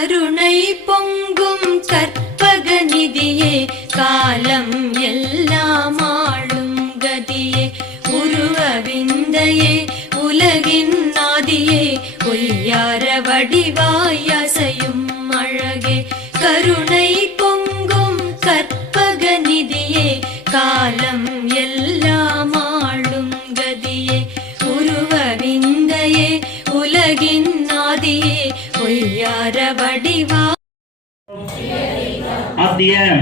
கருணை பொங்கும் கற்பகநிதியே காலம் எல்லாம் ஆளும் கதியே உருவவிந்தையே உலகின் நாதியே ஒய்யார வடிவாய் அசையும் அழகே கருணை பொங்கும் கற்பகநிதியே காலம் எல்லாம் ஆளும் கதியே உருவவிந்தையே உலகின் நாதியே ஒய்யார வடிவா अध्ययन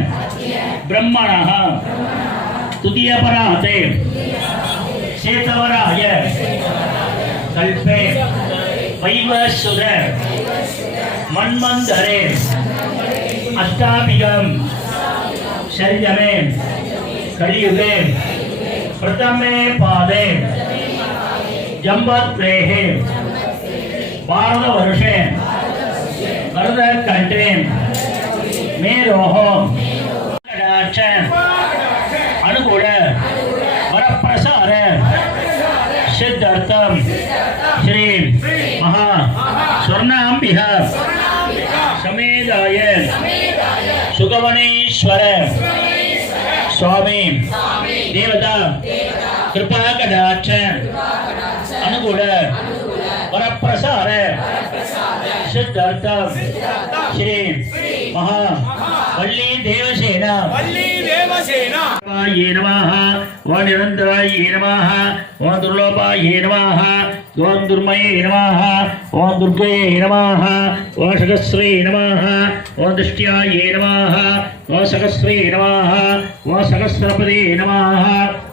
ब्रह्मणः तुतीयपराहते शेतवराय कल्पे वैवस्वत मन्वन्तरे अष्टाभिगं शरीरमे कलियुगे प्रथमे पादे जम्बत्रेः भारतवर्षे भरतखण्डे मेरोः कटाक्ष अनुकूल वरप्रसार सिद्धार्थम श्री महा स्वर्णाम्बिका समेताय सुगवनेश्वर स्वामी देवता कृपा कटाक्ष अनुकूल वरप्रसार सिद्धार्थम श्री महा वल्ली देवसेना ये नमः ओं निरंतराय नमः ओं दुर्लोभाय नमः ओं दुर्मये नमः ओं दुर्गये नमः ओं सहस्रे नमः ओं दृष्ट्याय नमः ओं सहस्रे नमः ओं सहस्रपदे नमः